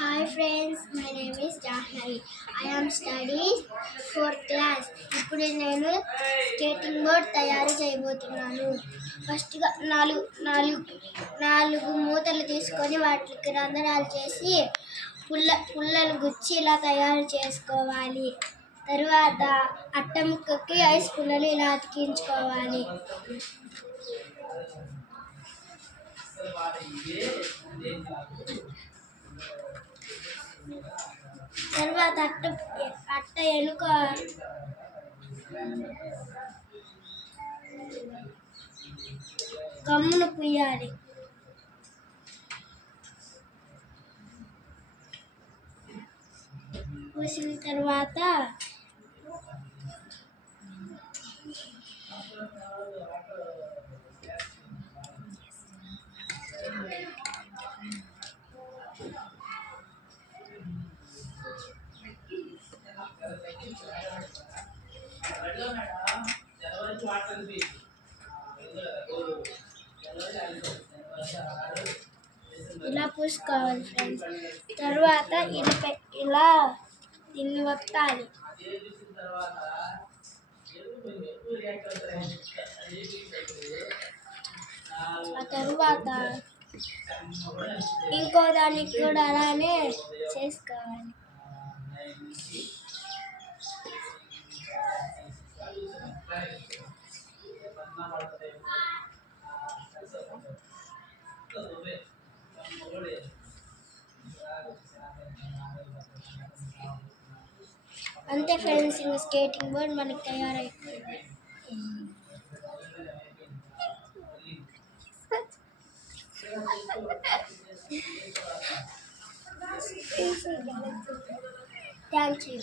Hi friends, my name is Jahnavi. I am studying 4th class. ఇప్పుడు నేను skating board తయారు చేయబోతున్నాను. ఫస్ట్గా నాలుగు మూతలు తీసుకొని వాటికి రంధ్రాలు చేసి పుల్లలు గుచ్చి ఇలా తయారు చేసుకోవాలి. తరువాత అట్టముక్కకి ఐస్ పుల్లలు ఇలా అతికించుకోవాలి. తర్వాత అట్ట ఎనుక గమ్మును పుయ్యాలి. పూసిన తర్వాత ఇలా పూసుకోవాలి ఫ్రెండ్స్. తర్వాత ఇలా దీన్ని వత్తాలి. ఆ తర్వాత ఇంకో దానికి కూడా అలానే చేసుకోవాలి. అంతే ఫ్రెండ్స్, ఇంకా స్కేటింగ్ బోర్డ్ మనకి తయారైపోయింది. Thank you.